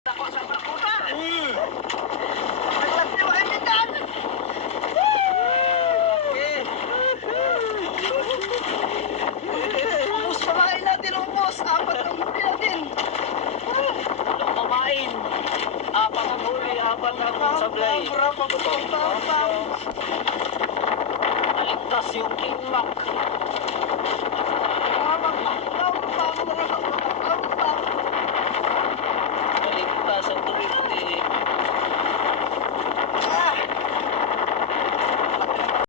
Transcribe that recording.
Ako sa puta. Naglasyo kayo dyan. Ubus pamain natin, ubus. Apat ang huli natin. Anong pamain? Apat ang huli, apat ang sablay. Pam. Naligtas yung King Mac.